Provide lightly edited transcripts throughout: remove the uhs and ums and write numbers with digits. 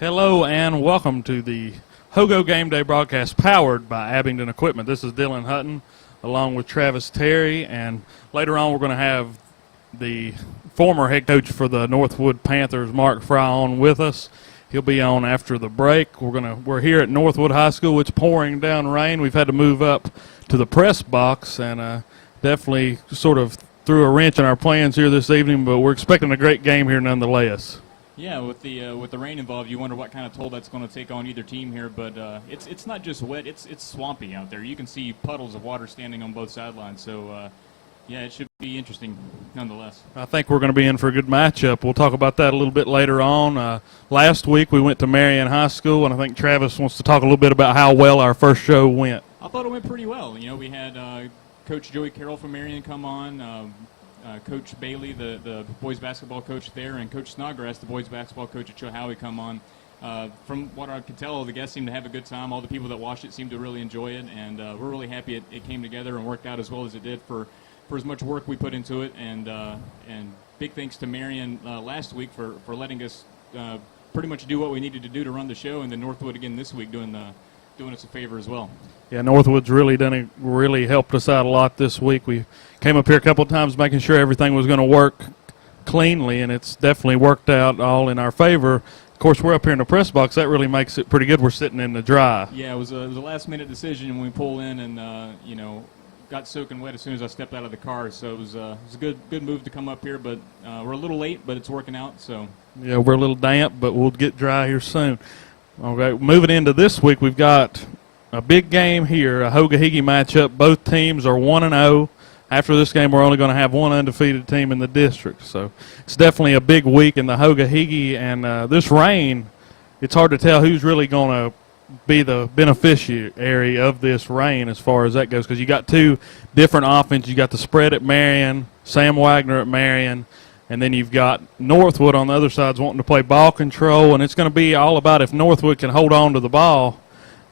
Hello and welcome to the Hogo Game Day broadcast powered by Abingdon Equipment. This is Dylan Hutton along with Travis Terry, and later on we're going to have the former head coach for the Northwood Panthers, Mark Fry, on with us. He'll be on after the break. We're here at Northwood High School. It's pouring down rain. We've had to move up to the press box, and definitely sort of threw a wrench in our plans here this evening, but we're expecting a great game here nonetheless. Yeah, with the rain involved, you wonder what kind of toll that's going to take on either team here. But it's not just wet; it's swampy out there. You can see puddles of water standing on both sidelines. So yeah, it should be interesting nonetheless. I think we're going to be in for a good matchup. We'll talk about that a little bit later on. Last week we went to Marion High School, and I think Travis wants to talk a little bit about how well our first show went. I thought it went pretty well. You know, we had Coach Joey Carroll from Marion come on. Coach Bailey, the boys basketball coach there, and Coach Snodgrass, the boys basketball coach at Chilhowie, come on. From what I could tell, the guests seemed to have a good time. All the people that watched it seemed to really enjoy it, and we're really happy it came together and worked out as well as it did for as much work we put into it. And big thanks to Marion last week for letting us pretty much do what we needed to do to run the show, and then Northwood again this week doing us a favor as well. Yeah, Northwood's really helped us out a lot this week. We came up here a couple of times making sure everything was going to work cleanly, and it's definitely worked out all in our favor. Of course, we're up here in the press box. That really makes it pretty good. We're sitting in the dry. Yeah, it was a last-minute decision when we pull in and, got soaking wet as soon as I stepped out of the car. So it was a good move to come up here, but we're a little late, but it's working out. So yeah, we're a little damp, but we'll get dry here soon. Okay, moving into this week, we've got a big game here, a Hogo-Higgy matchup. Both teams are 1-0. After this game, we're only going to have one undefeated team in the district. So it's definitely a big week in the Hogo-Higgy. And this rain, it's hard to tell who's really going to be the beneficiary of this rain as far as that goes, because you got two different offenses. You got the spread at Marion, Sam Wagner at Marion, and then you've got Northwood on the other side wanting to play ball control. And it's going to be all about if Northwood can hold on to the ball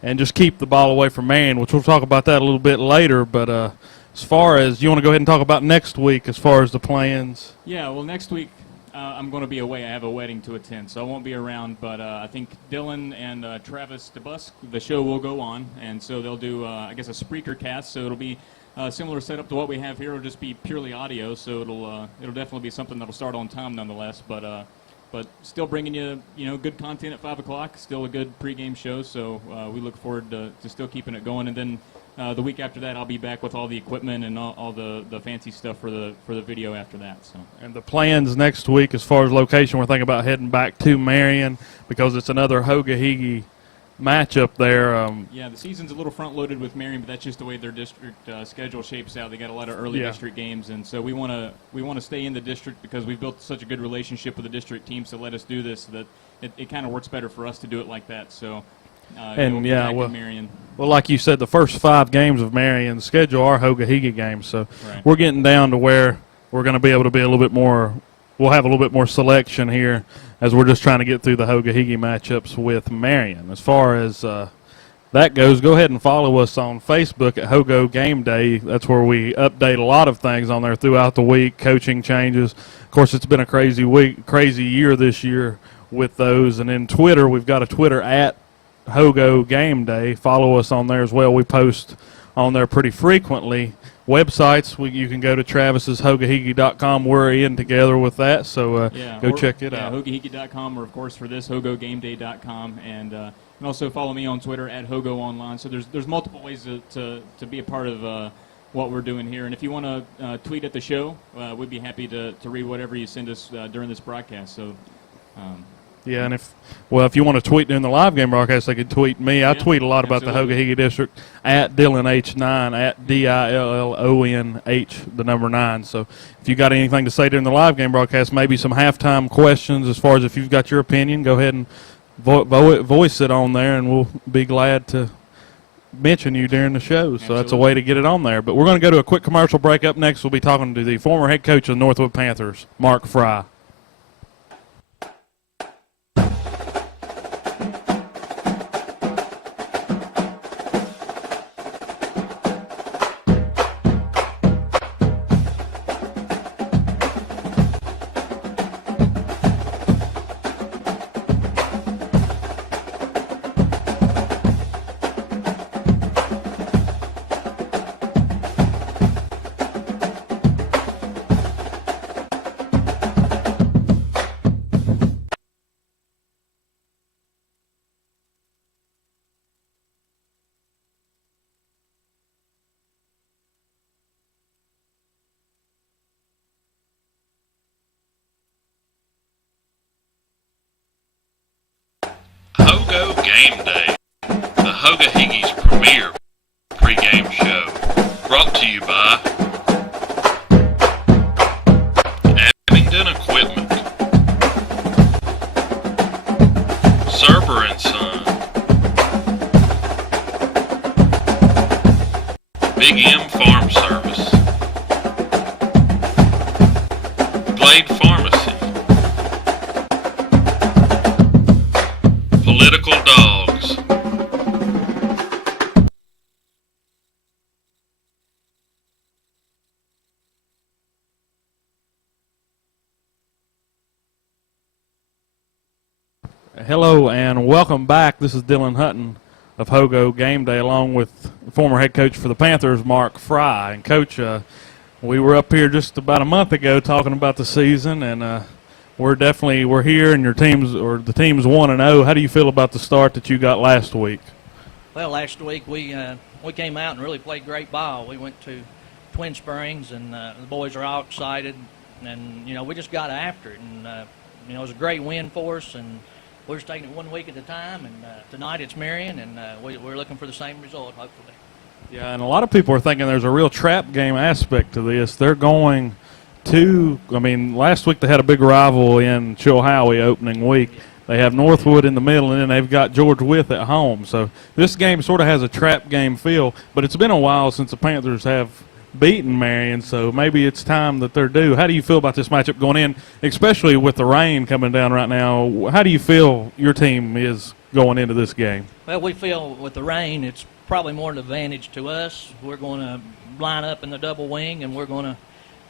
and just keep the ball away from Marion, which we'll talk about that a little bit later. But as far as you want to go ahead and talk about next week as far as the plans? Yeah, well, next week I'm going to be away. I have a wedding to attend, so I won't be around. But I think Dylan and Travis DeBusk, the show will go on, and so they'll do, I guess, a Spreaker cast. So it'll be a similar setup to what we have here. It'll just be purely audio, so it'll definitely be something that'll start on time nonetheless. But still bringing you, good content at 5 o'clock. Still a good pregame show, so we look forward to still keeping it going. And then the week after that, I'll be back with all the equipment and all the fancy stuff for the video after that. So. And the plans next week, as far as location, we're thinking about heading back to Marion because it's another Hogo-Higgy matchup there. Yeah, the season's a little front-loaded with Marion, but that's just the way their district schedule shapes out. They got a lot of early district games, and so we want to stay in the district because we've built such a good relationship with the district teams to let us do this that it kind of works better for us to do it like that. So. Marion. Well, like you said, the first 5 games of Marion's schedule are Hogo-Higgy games, so we're getting down to where we're going to be able to be a little bit more. We'll have a little bit more selection here as we're just trying to get through the Hogo-Higgy matchups with Marion. As far as that goes, go ahead and follow us on Facebook at Hogo Game Day. That's where we update a lot of things on there throughout the week, coaching changes. Of course, it's been a crazy year this year with those. And then Twitter, we've got a Twitter at Hogo Game Day. Follow us on there as well. We post on there pretty frequently. Websites, you can go to Travis's Hogo-Higgy.com. We're in together with that, so go check it out. Hogo-Higgy.com, or of course for this, HogoGameDay.com, and also follow me on Twitter at Hogo Online. So there's multiple ways to be a part of what we're doing here. And if you want to tweet at the show, we'd be happy to read whatever you send us during this broadcast. So. Yeah, and if you want to tweet during the live game broadcast, they could tweet me. I tweet a lot about the Hogo Higgy District at DillonH9 at DILLONH, the number 9. So if you got anything to say during the live game broadcast, maybe some halftime questions as far as if you've got your opinion, go ahead and voice it on there, and we'll be glad to mention you during the show. So Absolutely. That's a way to get it on there. But we're going to go to a quick commercial break. Up next, we'll be talking to the former head coach of the Northwood Panthers, Mark Fry. Hogo Game Day, the Hogo Higgy's premier pregame show, brought to you by Abingdon Equipment, Serber & Son, Big M Farm Service, Glade Pharmacy, Political Dogs, Hello and welcome back. This is Dylan Hutton of Hogo Game Day, along with former head coach for the Panthers, Mark Fry. And Coach, we were up here just about a month ago talking about the season, and we're here, and the team's 1-0. How do you feel about the start that you got last week? Well, last week we came out and really played great ball. We went to Twin Springs, and the boys are all excited, and we just got after it, and it was a great win for us, and we're just taking it 1 week at a time. And tonight it's Marion, and we're looking for the same result, hopefully. Yeah, and a lot of people are thinking there's a real trap game aspect to this. They're going to, last week they had a big rival in Chilhowie opening week. They have Northwood in the middle, and then they've got George Wythe at home. So this game sort of has a trap game feel, but it's been a while since the Panthers have beaten Marion, so maybe it's time that they're due. How do you feel about this matchup going in, especially with the rain coming down right now? How do you feel your team is going into this game? Well, we feel with the rain, it's probably more an advantage to us. We're going to line up in the double wing, and we're going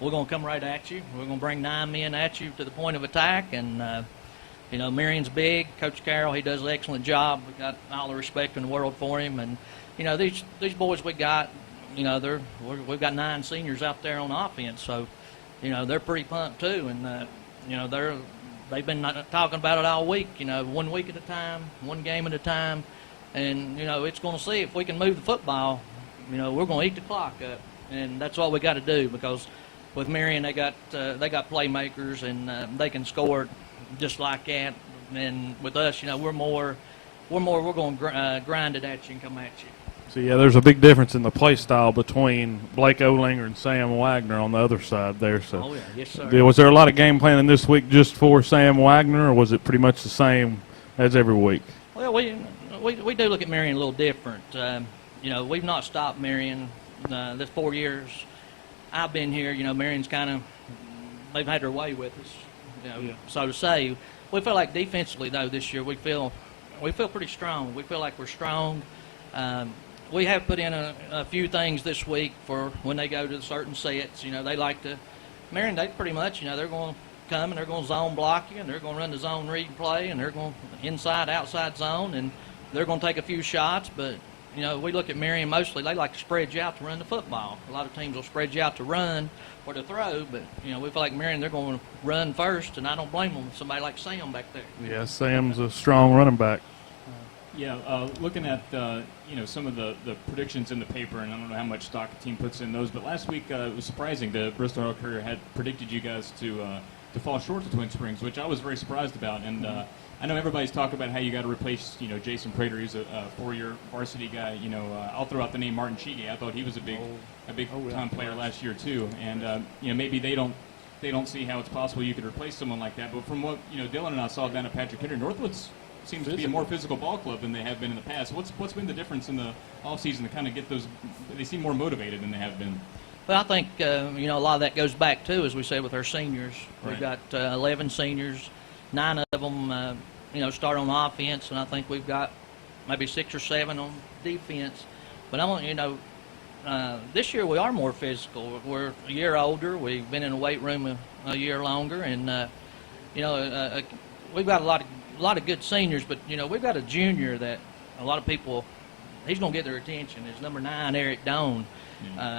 to come right at you. We're going to bring 9 men at you to the point of attack, and Marion's big. Coach Carroll, he does an excellent job. We've got all the respect in the world for him, and these boys we got. We've got 9 seniors out there on offense, so they're pretty pumped too, and they've been talking about it all week. 1 week at a time, 1 game at a time, and it's going to see if we can move the football. We're going to eat the clock up, and that's what we got to do, because with Marion they got playmakers, and they can score just like that. And with us, we're going to grind it at you and come at you. So, yeah, there's a big difference in the play style between Blake Olinger and Sam Wagner on the other side there. So, oh, yeah. Yes, sir. Was there a lot of game planning this week just for Sam Wagner, or was it pretty much the same as every week? Well, we do look at Marion a little different. We've not stopped Marion this 4 years I've been here. Marion's they've had their way with us, so to say. We feel like defensively, though, this year we feel pretty strong. We feel like we're strong. We have put in a few things this week for when they go to certain sets. They like to, Marion, they pretty much, they're going to come and they're going to zone block you, and they're going to run the zone read play, and they're going inside, outside zone, and they're going to take a few shots. But, we look at Marion mostly, they like to spread you out to run the football. A lot of teams will spread you out to run or to throw, but, we feel like Marion, they're going to run first, and I don't blame them with somebody like Sam back there. Yeah, Sam's a strong running back. Looking at some of the predictions in the paper, and I don't know how much stock the team puts in those, but last week it was surprising. The Bristol Herald Courier had predicted you guys to fall short of Twin Springs, which I was very surprised about. And I know everybody's talking about how you got to replace, Jason Prater. He's a four-year varsity guy. I'll throw out the name Martin Cheegay. I thought he was a big time player last year too. And maybe they don't see how it's possible you could replace someone like that. But from what Dylan and I saw down at Patrick Henry, Northwood seems to be a more physical ball club than they have been in the past. What's been the difference in the offseason to kind of get those? They seem more motivated than they have been. Well, I think a lot of that goes back too, as we said, with our seniors. Right. We've got 11 seniors, 9 of them start on offense, and I think we've got maybe 6 or 7 on defense. But I want this year we are more physical. We're a year older. We've been in the weight room a year longer, and we've got a lot of good seniors. But we've got a junior that a lot of people, he's going to get their attention. It's number 9, Eric Doan.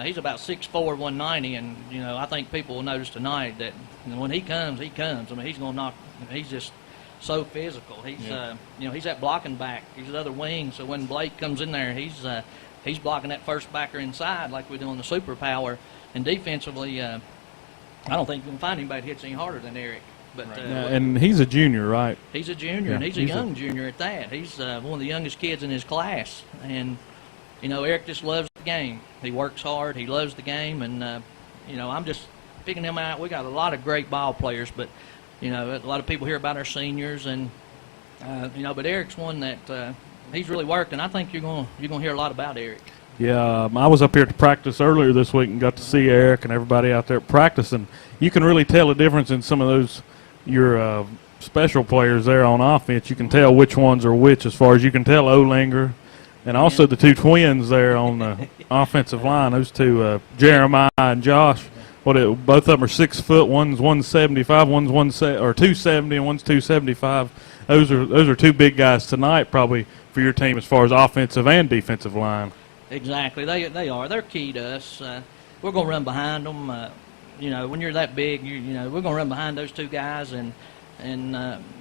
He's about 6'4", 190, and I think people will notice tonight that when he comes. I mean, he's going to knock. He's just so physical. He's he's that blocking back. He's the other wing. So when Blake comes in there, he's blocking that first backer inside like we do on the Super Power. And defensively, I don't think you can find anybody that hits any harder than Eric. But and he's a junior, right? He's a junior, and he's a young junior at that. He's one of the youngest kids in his class, and Eric just loves the game. He works hard. He loves the game, and I'm just picking him out. We got a lot of great ball players, but a lot of people hear about our seniors, and but Eric's one that he's really worked, and I think you're going to hear a lot about Eric. Yeah, I was up here to practice earlier this week and got to see Eric and everybody out there practicing. You can really tell a difference in some of those your special players there on offense. You can tell which ones are which, as far as you can tell Olinger. And also the 2 twins there on the offensive line, those 2, Jeremiah and Josh. Both of them are 6 foot. One's 175, one's 270, and one's 275. Those are 2 big guys tonight, probably for your team as far as offensive and defensive line. Exactly, they are. They're key to us. We're going to run behind them. When you're that big, we're going to run behind those 2 guys, and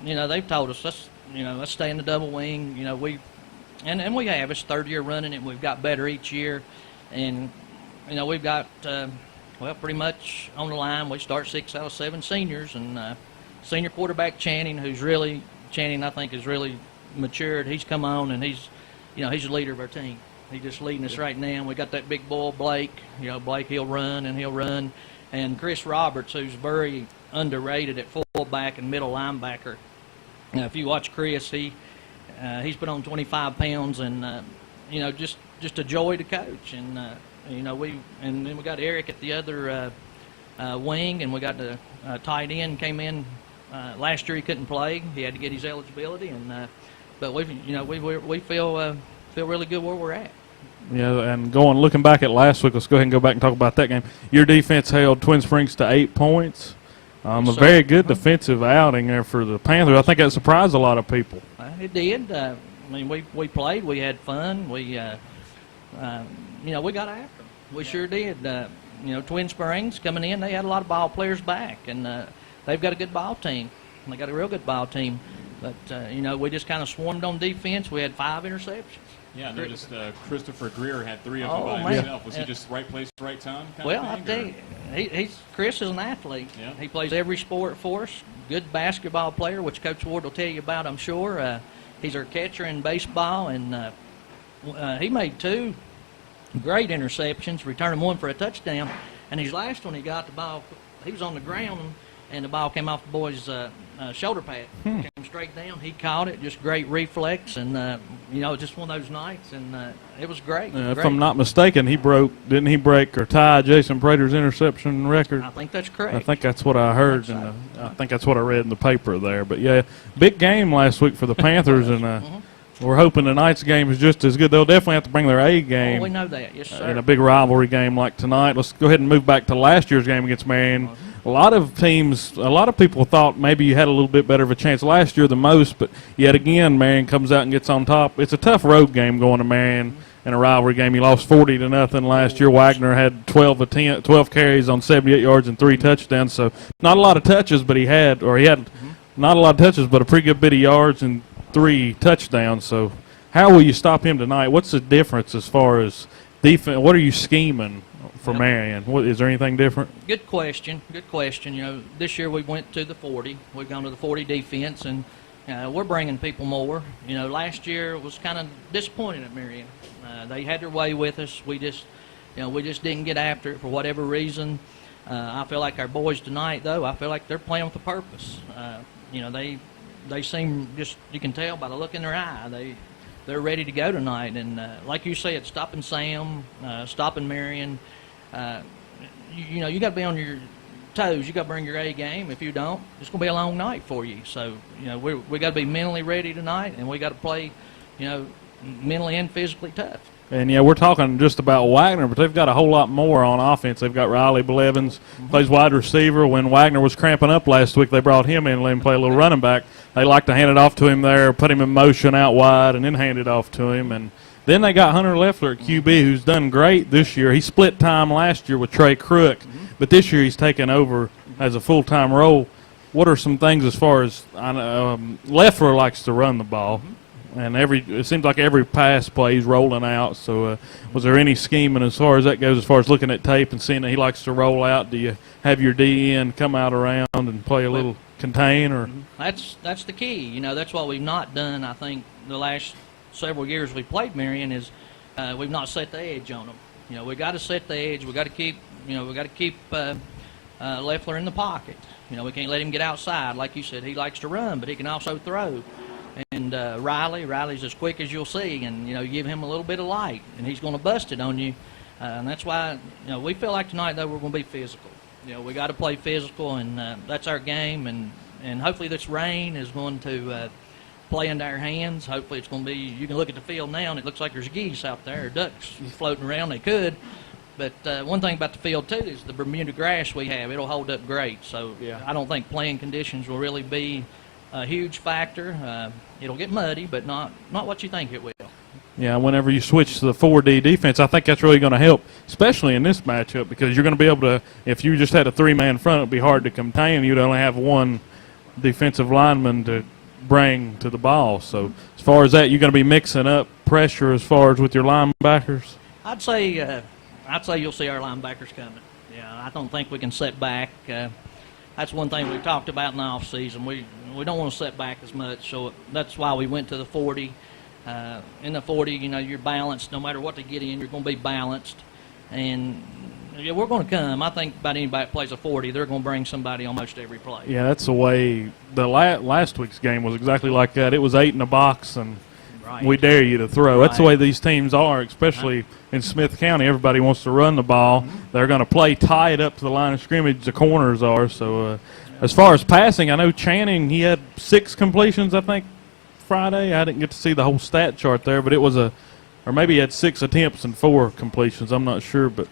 they've told us let's stay in the double wing. And we have. It's 3rd year running it. We've got better each year. And, we've got, pretty much on the line, we start 6 out of 7 seniors. And senior quarterback Channing, I think, has really matured. He's come on, and he's the leader of our team. He's just leading us right now. We got that big boy, Blake. Blake, he'll run. And Chris Roberts, who's very underrated at fullback and middle linebacker. If you watch Chris, he's put on 25 pounds, and just a joy to coach. And and then we got Eric at the other wing, and we got the tight end came in last year. He couldn't play; he had to get his eligibility. And but we feel really good where we're at. Yeah, and looking back at last week, let's go ahead and go back and talk about that game. Your defense held Twin Springs to 8 points. A very good defensive outing there for the Panthers. I think that surprised a lot of people. It did. We played. We had fun. We got after them. We sure did. Twin Springs coming in, they had a lot of ball players back, and they've got a good ball team. They got a real good ball team. But, we just kind of swarmed on defense. We had 5 interceptions. Yeah, I noticed Christopher Greer had 3 of them by himself. Was he just right place, right time? I tell you, Chris is an athlete. Yeah. He plays every sport for us. Good basketball player, which Coach Ward will tell you about, I'm sure. He's our catcher in baseball, and he made 2 great interceptions, returning 1 for a touchdown. And his last one, he got the ball. He was on the ground, and the ball came off the boy's shoulder pad. Came straight down. He caught it. Just great reflex, and just one of those nights, and it was great. If I'm not mistaken, didn't he break or tie Jason Prater's interception record? I think that's correct. I think that's what I heard, and I think that's what I read in the paper there. But yeah, big game last week for the Panthers, and we're hoping tonight's game is just as good. They'll definitely have to bring their A game. Oh, we know that, yes, sir. In a big rivalry game like tonight. Let's go ahead and move back to last year's game against Marion. A lot of people thought maybe you had a little bit better of a chance last year than most, but yet again, Marion comes out and gets on top. It's a tough road game going to Marion in a rivalry game. He lost 40-0 last year. Wagner had 12 carries on 78 yards and 3 touchdowns, so not a lot of touches, but he had not a lot of touches, but a pretty good bit of yards and 3 touchdowns. So How will you stop him tonight? What's the difference as far as defense? What are you scheming for Marion? Is there anything different? Good question. Good question. You know, this year we went to the 40. We've gone to the 40 defense, and we're bringing people more. You know, last year it was kind of disappointing at Marion. They had their way with us. We just didn't get after it for whatever reason. I feel like our boys tonight, though, I feel like they're playing with a purpose. You know, they seem just, you can tell by the look in their eye, they're ready to go tonight. And like you said, stopping Sam, stopping Marion, you know, you got to be on your toes. You got to bring your A game. If you don't, it's going to be a long night for you. So, you know, we got to be mentally ready tonight, and we got to play, you know, mentally and physically tough. And, yeah, we're talking just about Wagner, but they've got a whole lot more on offense. They've got Riley Blevins, plays wide receiver. When Wagner was cramping up last week, they brought him in and let him play a little running back. They like to hand it off to him there, put him in motion out wide, and then hand it off to him. And then they got Hunter Leffler at QB, who's done great this year. He split time last year with Trey Crook, but this year he's taken over as a full-time role. What are some things as far as Leffler likes to run the ball? And it seems like every pass play he's rolling out. So was there any scheming as far as that goes, as far as looking at tape and seeing that he likes to roll out? Do you have your DN come out around and play a little contain? Or That's the key. You know, that's what we've not done, I think, the last several years we played Marion is we've not set the edge on them. You know, we got to set the edge. We got to keep, Leffler in the pocket. You know, we can't let him get outside. Like you said, he likes to run, but he can also throw. And Riley's as quick as you'll see, and, you know, you give him a little bit of light, and he's going to bust it on you. And that's why, you know, we feel like tonight, though, we're going to be physical. You know, we got to play physical, and that's our game. And hopefully this rain is going to play into our hands. Hopefully it's going to be, you can look at the field now, and it looks like there's geese out there, or ducks floating around. They could. But one thing about the field, too, is the Bermuda grass we have. It'll hold up great. So yeah, I don't think playing conditions will really be a huge factor. It'll get muddy, but not what you think it will. Yeah, whenever you switch to the 4D defense, I think that's really going to help, especially in this matchup, because you're going to be able to, if you just had a three-man front, it would be hard to contain. You'd only have one defensive lineman to bring to the ball. So as far as that, you're going to be mixing up pressure as far as with your linebackers? I'd say you'll see our linebackers coming. Yeah, I don't think we can set back. That's one thing we talked about in the offseason. We don't want to set back as much, so that's why we went to the 40. In the 40, you know, you're balanced. No matter what they get in, you're going to be balanced. And yeah, we're going to come. I think about anybody that plays a 40, they're going to bring somebody almost every play. Yeah, that's the way the last week's game was exactly like that. It was 8 in the box, and we dare you to throw. That's the way these teams are, especially in Smith County. Everybody wants to run the ball. They're going to play tight up to the line of scrimmage, the corners are. So as far as passing, I know Channing, he had 6 completions, I think, Friday. I didn't get to see the whole stat chart there, but it was or maybe he had 6 attempts and 4 completions. I'm not sure, but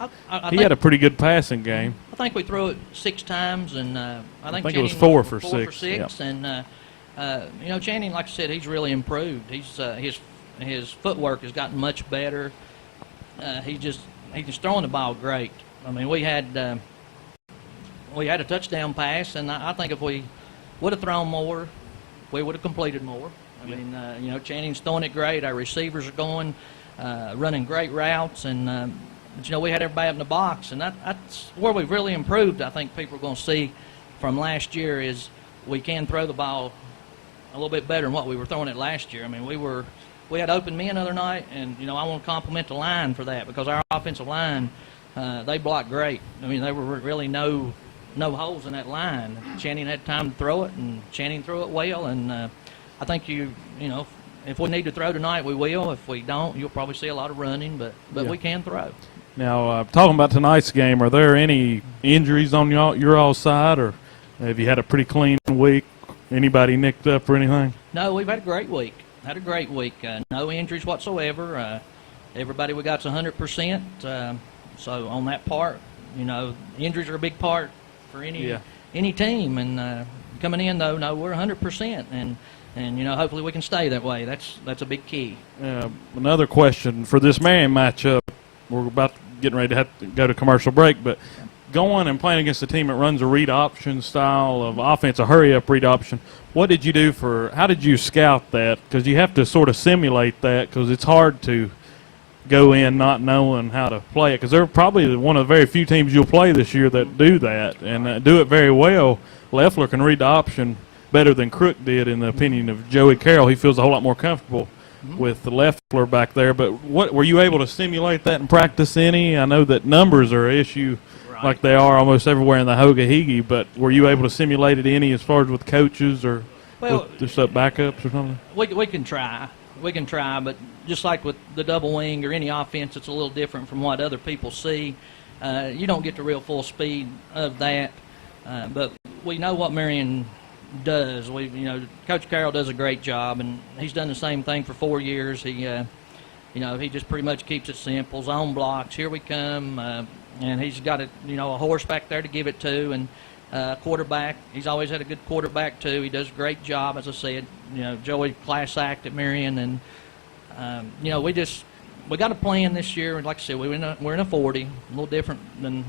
he had a pretty good passing game. I think we threw it 6 times, and I think it was 4 for 6. 4 for 6, yep. And you know, Channing, like I said, he's really improved. His footwork has gotten much better. He's throwing the ball great. I mean, we had a touchdown pass, and I think if we would have thrown more, we would have completed more. I mean, you know, Channing's throwing it great. Our receivers are going, running great routes, and but, you know, we had everybody up in the box, and that's where we've really improved. I think people are going to see from last year is we can throw the ball a little bit better than what we were throwing it last year. I mean, we had open men the other night, and, you know, I want to compliment the line for that because our offensive line, they blocked great. I mean, there were really no holes in that line. Channing had time to throw it, and Channing threw it well, and I think you know, if we need to throw tonight, we will. If we don't, you'll probably see a lot of running, but yeah, we can throw. Now, talking about tonight's game, are there any injuries on your all side, or have you had a pretty clean week? Anybody nicked up or anything? No, we've had a great week. No injuries whatsoever. Everybody we got's 100%. So on that part, you know, injuries are a big part for any team. And coming in, though, no, we're 100%. And you know, hopefully we can stay that way. That's a big key. Another question for this Marion matchup. We're getting ready to have to go to commercial break, but going and playing against a team that runs a read option style of offense, a hurry-up read option, how did you scout that? Because you have to sort of simulate that because it's hard to go in not knowing how to play it, because they're probably one of the very few teams you'll play this year that do that and do it very well. Leffler can read the option better than Crook did, in the opinion of Joey Carroll. He feels a whole lot more comfortable with the Leffler back there. But what were you able to simulate that in practice any? I know that numbers are an issue like they are almost everywhere in the Hoga Higgy, but were you able to simulate it any as far as with coaches or with just up backups or something? We can try. We can try, but just like with the double wing or any offense, it's a little different from what other people see. You don't get the real full speed of that, but we know what Marion does. Coach Carroll does a great job, and he's done the same thing for 4 years. He just pretty much keeps it simple. Zone blocks, here we come, and he's got a horse back there to give it to, and quarterback. He's always had a good quarterback too. He does a great job, as I said. Joey class act at Marion, and we got a plan this year. Like I said, we're in a 40, a little different than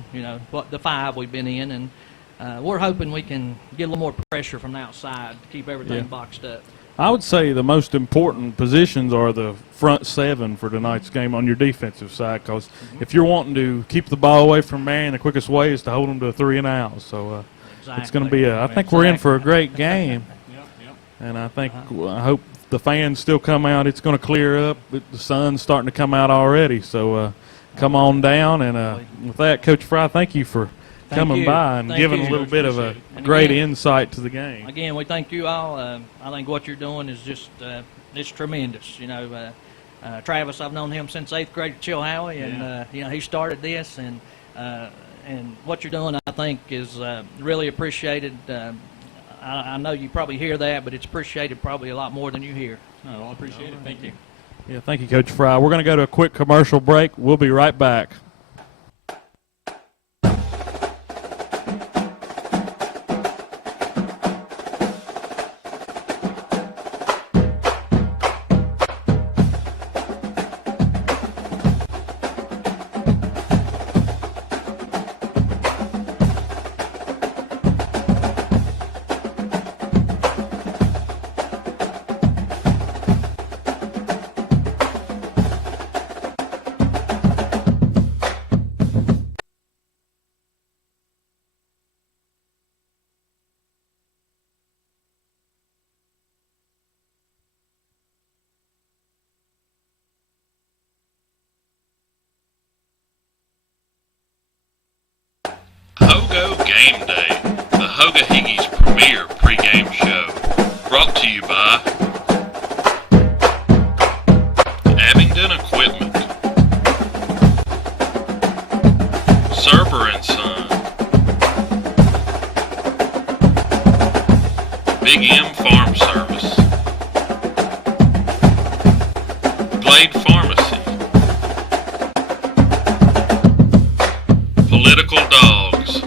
what the 5 we've been in, and we're hoping we can get a little more pressure from the outside to keep everything boxed up. I would say the most important positions are the front 7 for tonight's game on your defensive side, because if you're wanting to keep the ball away from Marion, the quickest way is to hold them to a 3 and out. So it's going to be I think we're in for a great game. And I hope the fans still come out. It's going to clear up. The sun's starting to come out already. So come on down. And with that, Coach Fry, thank you for coming by and giving a little bit of a great insight to the game. We thank you all. I think what you're doing is just it's tremendous. Travis, I've known him since 8th grade at Chilhowie, and he started this, and what you're doing, I think, is really appreciated. I know you probably hear that, but it's appreciated probably a lot more than you hear. Oh, well, I appreciate it. Thank you. Yeah, thank you, Coach Fry. We're going to go to a quick commercial break. We'll be right back. Hogo Game Day, the Hoga Higgy's premier pregame show. Brought to you by Abingdon Equipment, Serber & Son, Big M Farm Service, Glade Pharmacy, Political Dogs.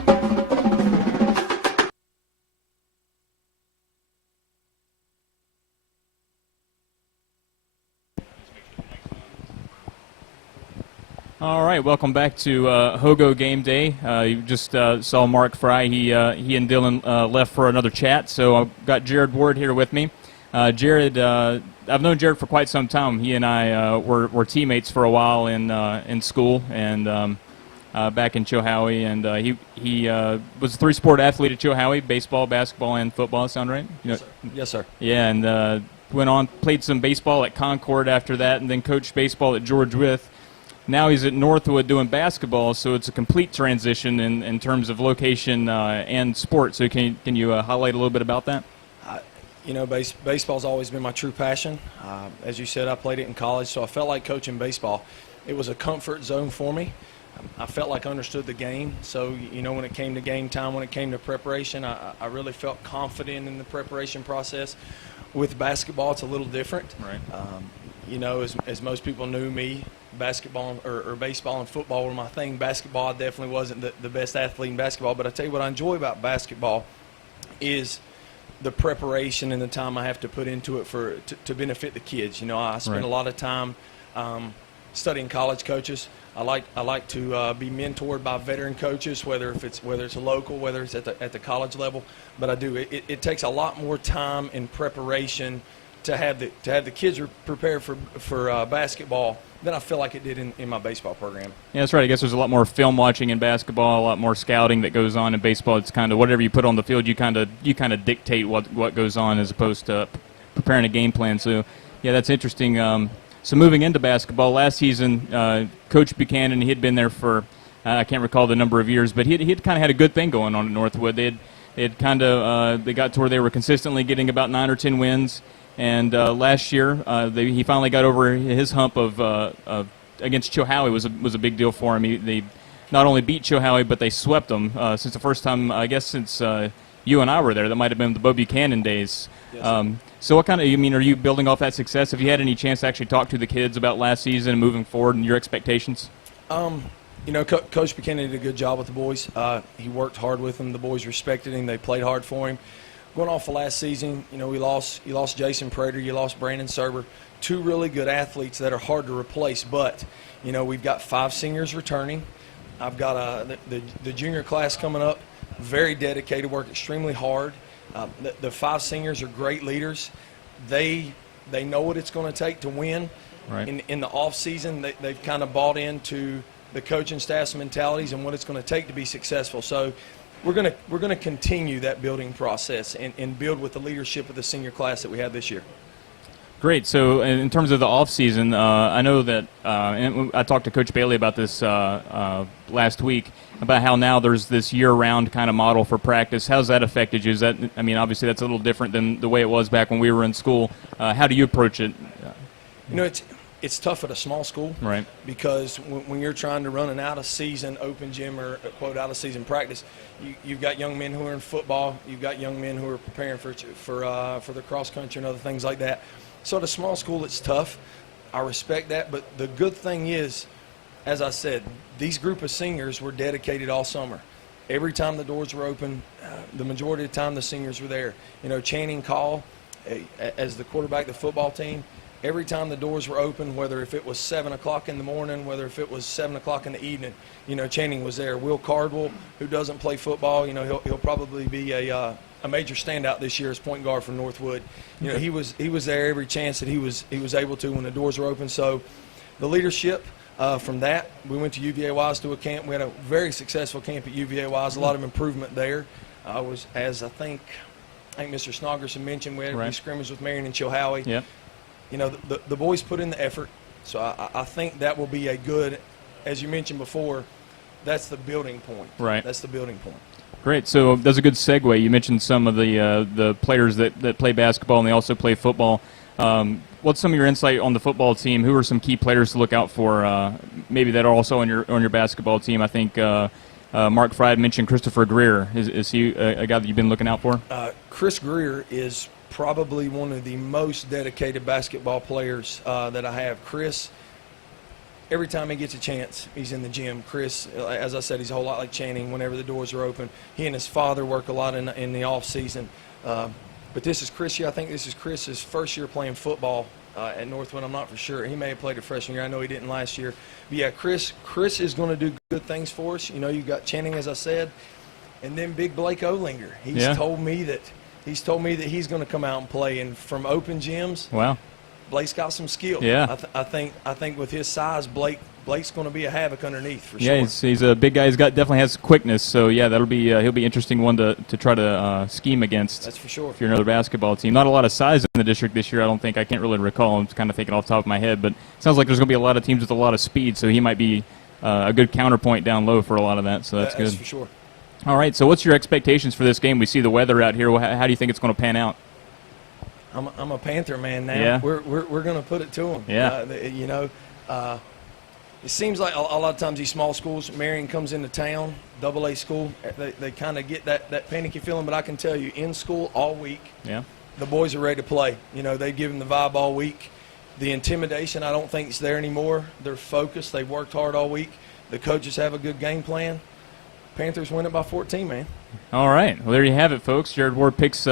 All right, welcome back to Hogo Game Day. You just saw Mark Fry. He and Dylan left for another chat, so I've got Jared Ward here with me. Jared, I've known Jared for quite some time. He and I were teammates for a while in school and back in Chilhowie, and he was a 3-sport athlete at Chilhowie: baseball, basketball, and football. Sound right? Yes, sir. Yeah, and went on, played some baseball at Concord after that, and then coached baseball at George Wythe. Now he's at Northwood doing basketball, so it's a complete transition in terms of location and sport. So can you highlight a little bit about that? Baseball's always been my true passion. As you said, I played it in college, so I felt like coaching baseball. It was a comfort zone for me. I felt like I understood the game. So, when it came to game time, when it came to preparation, I really felt confident in the preparation process. With basketball, it's a little different. Right. As most people knew me, basketball or baseball and football were my thing. Basketball, I definitely wasn't the best athlete in basketball, but I tell you what I enjoy about basketball is the preparation and the time I have to put into it to benefit the kids. I spend a lot of time studying college coaches. I like to be mentored by veteran coaches, whether it's a local, whether it's at the college level. But I do. It takes a lot more time and preparation to have the kids prepared for basketball than I feel like it did in my baseball program. Yeah, that's right. I guess there's a lot more film watching in basketball, a lot more scouting that goes on in baseball. It's kind of whatever you put on the field, you kind of dictate what goes on as opposed to preparing a game plan. So, yeah, that's interesting. So moving into basketball, last season, Coach Buchanan, he had been there for I can't recall the number of years, but he'd kind of had a good thing going on at Northwood. They got to where they were consistently getting about 9 or 10 wins. And last year, he finally got over his hump of against Chilhowie was a big deal for him. They not only beat Chilhowie, but they swept them since the first time, I guess, since you and I were there. That might have been the Bo Buchanan days. Yes, so what kind of, are you building off that success? Have you had any chance to actually talk to the kids about last season and moving forward and your expectations? Coach Buchanan did a good job with the boys. He worked hard with them. The boys respected him. They played hard for him. Going off of last season, you lost Jason Prater, you lost Brandon Serber, 2 really good athletes that are hard to replace. But, we've got 5 seniors returning. I've got the junior class coming up, very dedicated, work extremely hard. The 5 seniors are great leaders. They know what it's going to take to win. Right. In the off season, they've kind of bought into the coaching staff's mentalities and what it's going to take to be successful. So we're gonna continue that building process and build with the leadership of the senior class that we have this year. Great. So in terms of the off season, I know that and I talked to Coach Bailey about this last week about how now there's this year-round kind of model for practice. How's that affected you? Obviously that's a little different than the way it was back when we were in school. How do you approach it? It's tough at a small school, right? Because when you're trying to run an out-of-season open gym or quote out-of-season practice, you've got young men who are in football, you've got young men who are preparing for the cross country and other things like that. So at a small school, it's tough. I respect that, but the good thing is, as I said, these group of seniors were dedicated all summer. Every time the doors were open, the majority of the time the seniors were there. Channing Call, as the quarterback of the football team. Every time the doors were open, whether if it was 7 o'clock in the morning, whether if it was 7 o'clock in the evening, Channing was there. Will Cardwell, who doesn't play football, he'll probably be a major standout this year as point guard for Northwood. He was there every chance that he was able to when the doors were open. So the leadership from that, we went to UVA Wise to a camp. We had a very successful camp at UVA Wise. A lot of improvement there. I think Mr. Snoggerson mentioned, we had a scrimmage with Marion and Chilhowie. Yep. The boys put in the effort, so I think that will be a good, as you mentioned before, that's the building point. Right. That's the building point. Great. So that's a good segue. You mentioned some of the players that play basketball and they also play football. What's some of your insight on the football team? Who are some key players to look out for? Maybe that are also on your basketball team. I think Mark Fried mentioned Christopher Greer. Is he a guy that you've been looking out for? Chris Greer is probably one of the most dedicated basketball players that I have. Chris, every time he gets a chance, he's in the gym. Chris, as I said, he's a whole lot like Channing whenever the doors are open. He and his father work a lot in the off season. But this is Chris. I think this is Chris's first year playing football at Northwood. I'm not for sure. He may have played a freshman year. I know he didn't last year. But yeah, Chris is going to do good things for us. You've got Channing, as I said, and then Big Blake Olinger. He's told me that he's going to come out and play. And from open gyms, wow, Blake's got some skill. Yeah, I think with his size, Blake's going to be a havoc underneath for sure. Yeah, he's a big guy. He's definitely has quickness. So yeah, he'll be an interesting one to try to scheme against. That's for sure. If you're another basketball team, not a lot of size in the district this year. I don't think. I can't really recall. I'm just kind of thinking off the top of my head, but it sounds like there's going to be a lot of teams with a lot of speed. So he might be a good counterpoint down low for a lot of that. So that's good. That's for sure. All right. So what's your expectations for this game? We see the weather out here. How do you think it's going to pan out? I'm a Panther man now. Yeah. We're going to put it to them. Yeah. It seems like a lot of times these small schools, Marion comes into town, AA school, they kind of get that panicky feeling. But I can tell you, in school all week, the boys are ready to play. They give them the vibe all week. The intimidation, I don't think it's there anymore. They're focused. They've worked hard all week. The coaches have a good game plan. Panthers win it by 14, man. All right. Well, there you have it, folks. Jared Ward picks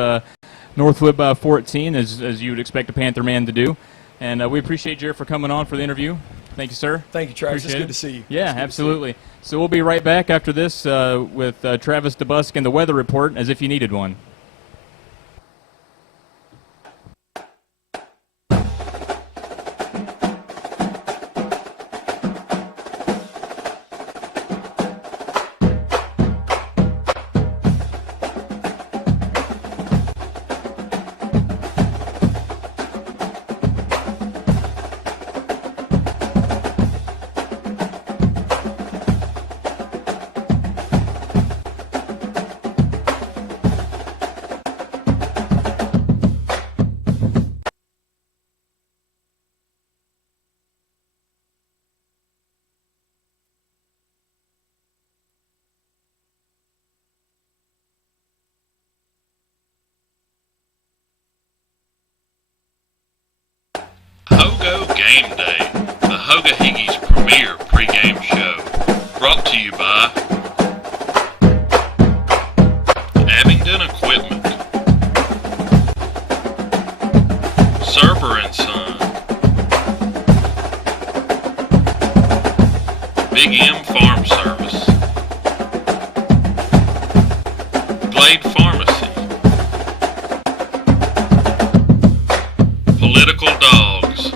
Northwood by 14, as you would expect a Panther man to do. And we appreciate Jared for coming on for the interview. Thank you, sir. Thank you, Travis. Appreciate It's good to see you. Yeah, absolutely. So we'll be right back after this with Travis DeBusk and the weather report, as if you needed one. Hogo Game Day, the Hoga Higgies premier pregame show. Brought to you by Abingdon Equipment, Serber & Son, Big M Farm Service, Glade Pharmacy, Political Dogs.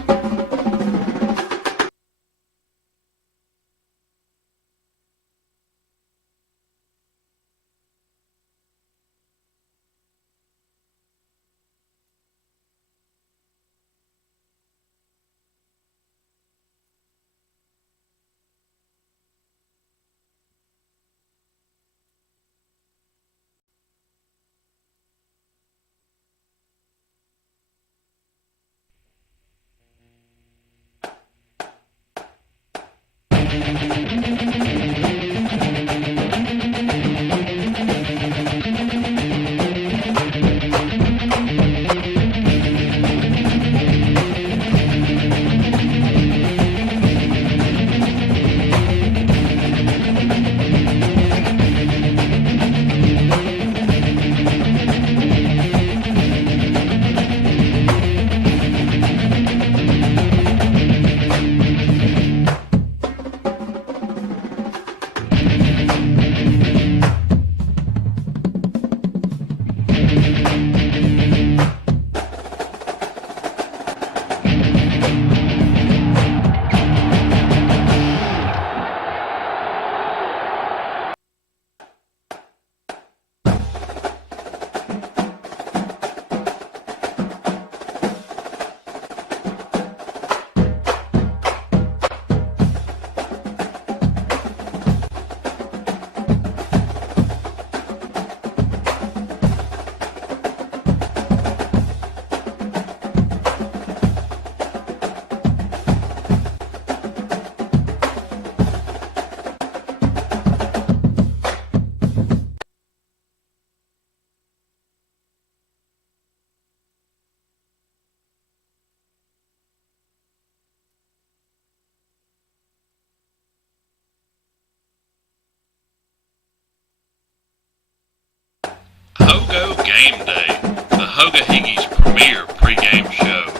Hogo Game Day, the Hoga Higgies premier pregame show.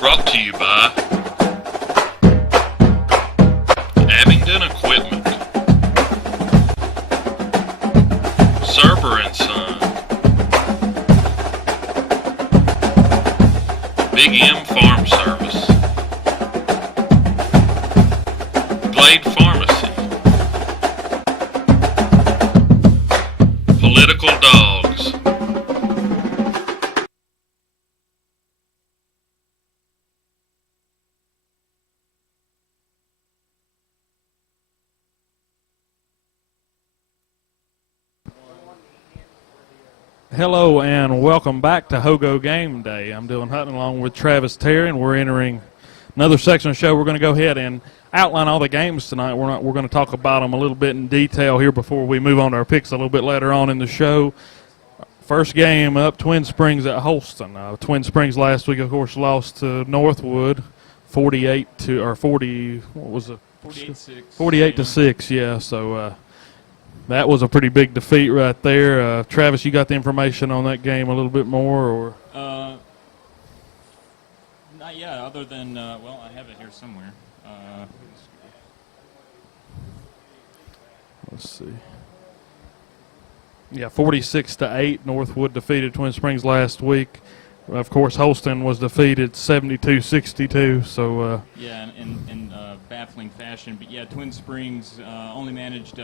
Brought to you by Abingdon Equipment, Serber & Son, Big M Farm Service, Glade Pharmacy, Political Dogs. Hello and welcome back to Hogo Game Day. I'm Dylan Hutton along with Travis Terry, and we're entering another section of the show. We're going to go ahead and outline all the games tonight. We're going to talk about them a little bit in detail here before we move on to our picks a little bit later on in the show. First game up, Twin Springs at Holston. Twin Springs last week, of course, lost to Northwood 48 to 6, yeah. So that was a pretty big defeat right there. Travis, you got the information on that game a little bit more, or? Not yet, other than, well, I have it here somewhere. let's see. Yeah, 46-8. Northwood defeated Twin Springs last week. Of course, Holston was defeated 72-62. So yeah, in baffling fashion. But yeah, Twin Springs only managed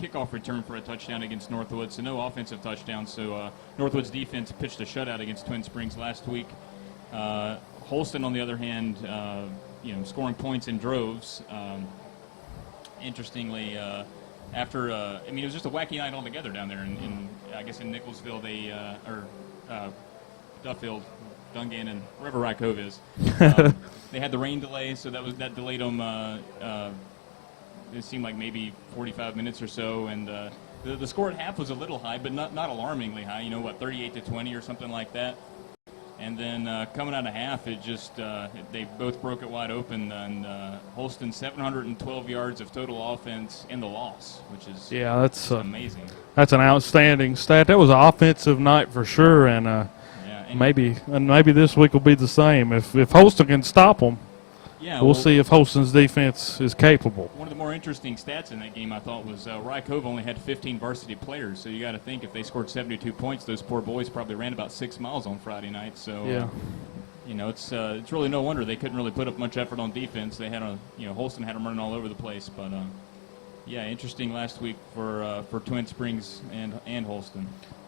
kickoff return for a touchdown against Northwood, so no offensive touchdowns. So Northwood's defense pitched a shutout against Twin Springs last week. Holston, on the other hand, scoring points in droves. Interestingly, after it was just a wacky night altogether down there in I guess in Nicholsville, Duffield, Dungan, wherever Rye Cove is. They had the rain delay, so that delayed them. It seemed like maybe 45 minutes or so, and the score at half was a little high, but not alarmingly high. 38-20 or something like that. And then coming out of half, it just they both broke it wide open, and Holston 712 yards of total offense in the loss, which is that's amazing. That's an outstanding stat. That was an offensive night for sure, and maybe this week will be the same if Holston can stop them. Yeah, we'll see if Holston's defense is capable. One of the more interesting stats in that game, I thought, was Rye Cove only had 15 varsity players. So you got to think if they scored 72 points, those poor boys probably ran about 6 miles on Friday night. So it's really no wonder they couldn't really put up much effort on defense. They had Holston had them running all over the place. But interesting last week for Twin Springs and Holston.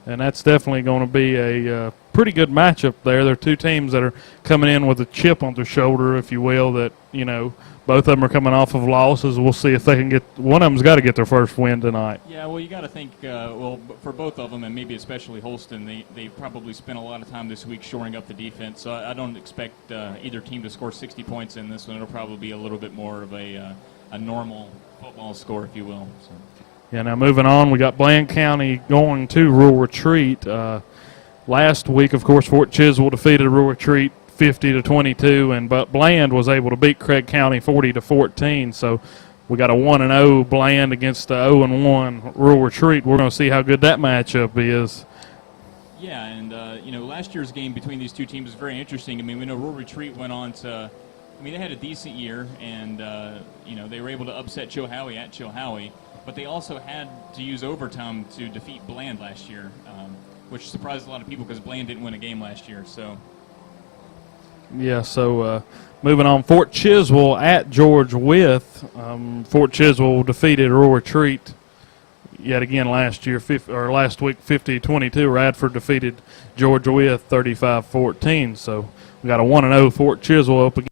And that's definitely going to be a pretty good matchup there. There are two teams that are coming in with a chip on their shoulder, if you will, that, both of them are coming off of losses. We'll see if they can one of them's got to get their first win tonight. Yeah, well, you got to think, for both of them, and maybe especially Holston, they probably spent a lot of time this week shoring up the defense. So I don't expect either team to score 60 points in this one. It'll probably be a little bit more of a normal football score, if you will. So. Yeah, now moving on, we got Bland County going to Rural Retreat. Last week, of course, Fort Chiswell defeated Rural Retreat 50-22, but Bland was able to beat Craig County 40-14. So we got a 1-0 Bland against the 0-1 Rural Retreat. We're going to see how good that matchup is. Yeah, and last year's game between these two teams is very interesting. I mean, we know Rural Retreat went on to. They had a decent year, and they were able to upset Chilhowie at Chilhowie. But they also had to use overtime to defeat Bland last year, which surprised a lot of people because Bland didn't win a game last year. So, moving on, Fort Chiswell at George Wythe. Fort Chiswell defeated Rural Retreat yet again last week 50-22. Radford defeated George Wythe 35-14. So we got a 1-0 Fort Chiswell up again.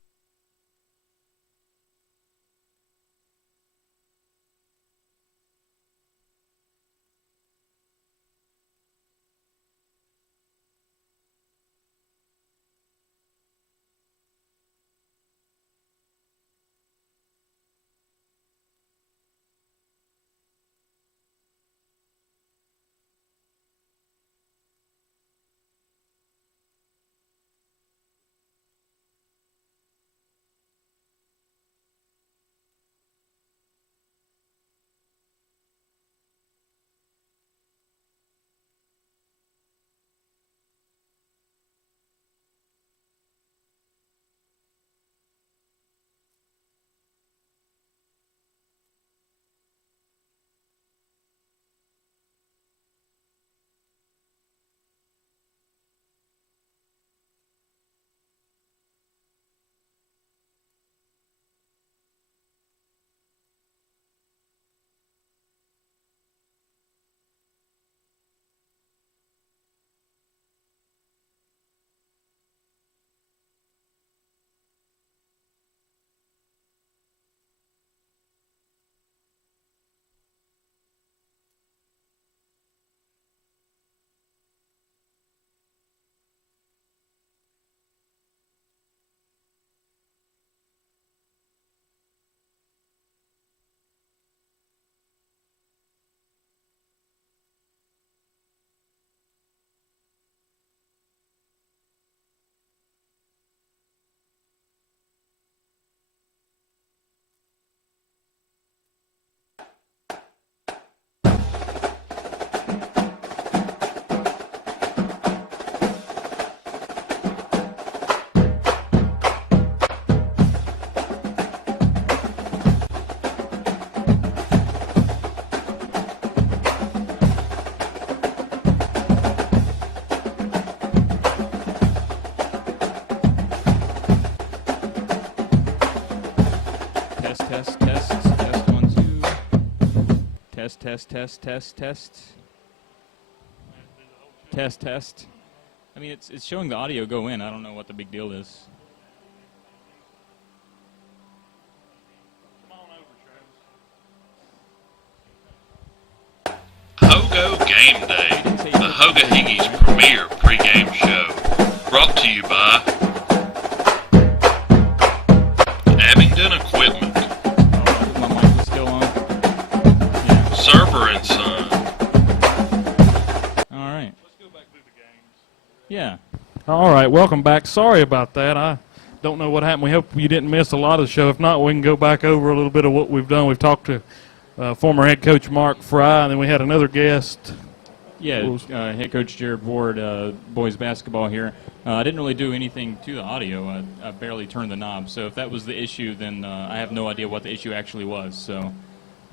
Test, test, test, test. Test, test. I mean, it's showing the audio go in. I don't know what the big deal is. Hogo Game Day, the Hoga Higgies premier pregame show. Brought to you by Abingdon Equipment, Oh, my mic is still on. Yeah. Server and Son, All right. Let's go back through the games. Yeah. All right, welcome back. Sorry about that. I don't know what happened. We hope you didn't miss a lot of the show. If not, we can go back over a little bit of what we've done. We've talked to former head coach Mark Fry, and then we had another guest. Yeah, head coach Jared Ward, boys basketball here. I didn't really do anything to the audio. I barely turned the knob. So if that was the issue, then I have no idea what the issue actually was. So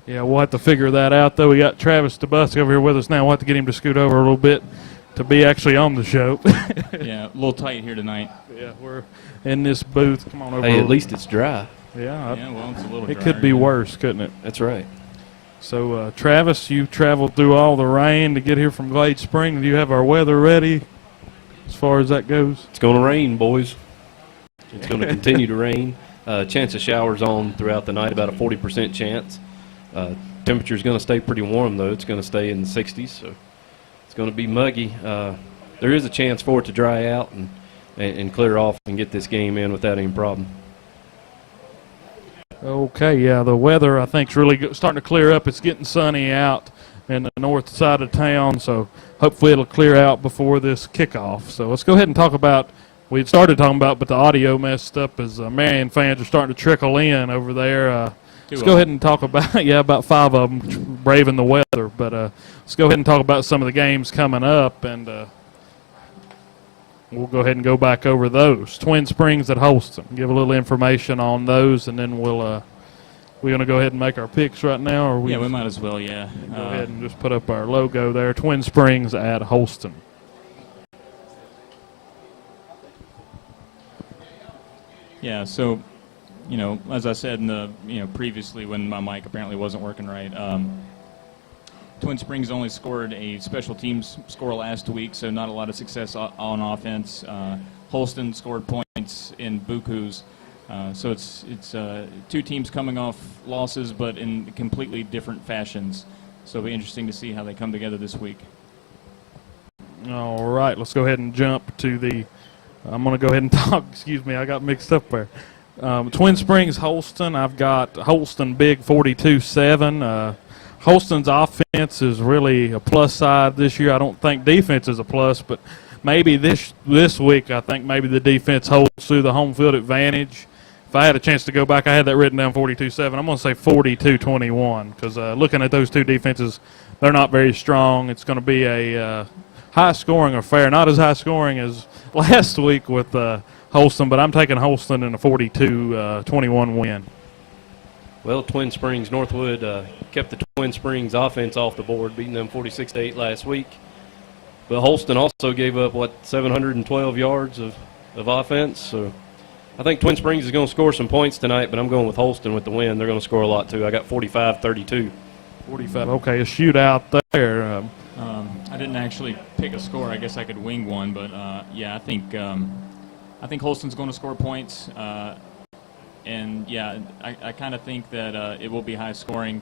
Yeah, we'll have to figure that out, though. We got Travis DeBusk over here with us now. We'll have to get him to scoot over a little bit to be actually on the show. yeah, a little tight here tonight. Yeah, we're in this booth. Come on over. Hey, at least it's dry. Yeah, Yeah, well, it's a little it drier, could be yeah. worse, couldn't it? That's right. So, Travis, you traveled through all the rain to get here from Glade Spring. Do you have our weather ready as far as that goes? It's going to rain, boys. It's going to continue to rain. Chance of showers on throughout the night, about a 40% chance. Temperature's going to stay pretty warm, though. It's going to stay in the 60s, so it's going to be muggy. There is a chance for it to dry out and clear off and get this game in without any problem. Okay, yeah, the weather, I think, is really starting to clear up. It's getting sunny out in the north side of town, so hopefully it'll clear out before this kickoff. So let's go ahead and talk about, we had started talking about, but the audio messed up as Marion fans are starting to trickle in over there. Let's go ahead and talk about, about 5 of them braving the weather. But let's go ahead and talk about some of the games coming up, and we'll go ahead and go back over those. Twin Springs at Holston. Give a little information on those, and then we're going to go ahead and make our picks right now? Or Yeah, we might as well, yeah. Go ahead and just put up our logo there. Twin Springs at Holston. Yeah, so, as I said in the, previously when my mic apparently wasn't working right, Twin Springs only scored a special teams score last week, so not a lot of success on offense. Holston scored points in bukus. So it's 2 teams coming off losses, but in completely different fashions. So it'll be interesting to see how they come together this week. All right, let's go ahead and jump to the I'm going to go ahead and talk. Excuse me, I got mixed up there. Twin Springs, Holston. I've got Holston big 42-7. Holston's offense is really a plus side this year. I don't think defense is a plus, but maybe this week I think maybe the defense holds through the home field advantage. If I had a chance to go back, I had that written down 42-7. I'm going to say 42-21 because looking at those two defenses, they're not very strong. It's going to be a high-scoring affair. Not as high-scoring as last week with Holston, but I'm taking Holston in a 42-21 win. Well, Twin Springs, Northwood kept the Twin Springs offense off the board, beating them 46-8 last week. But Holston also gave up, 712 yards of offense. So I think Twin Springs is going to score some points tonight, but I'm going with Holston with the win. They're going to score a lot, too. I got 45-32. 45, okay, a shootout there. I didn't actually pick a score. I guess I could wing one, but yeah, I think Holston's going to score points. And yeah, I kind of think that it will be high scoring.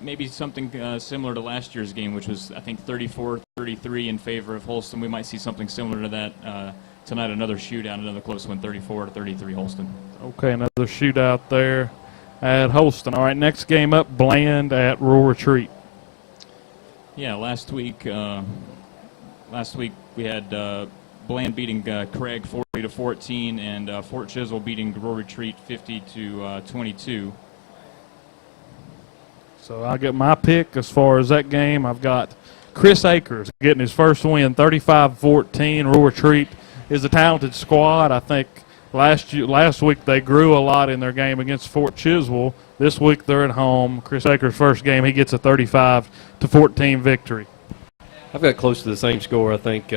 Maybe something similar to last year's game, which was I think 34-33 in favor of Holston. We might see something similar to that tonight. Another shootout, another close one, 34-33 Holston. Okay, another shootout there at Holston. All right, next game up, Bland at Rural Retreat. Yeah, last week we had Bland beating Craig 40-14, and Fort Chisholm beating Rural Retreat 50-22. So I'll get my pick as far as that game. I've got Chris Akers getting his first win, 35-14. Rural Retreat is a talented squad. I think last week they grew a lot in their game against Fort Chisholm. This week they're at home. Chris Akers' first game, he gets a 35-14 victory. I've got close to the same score. I think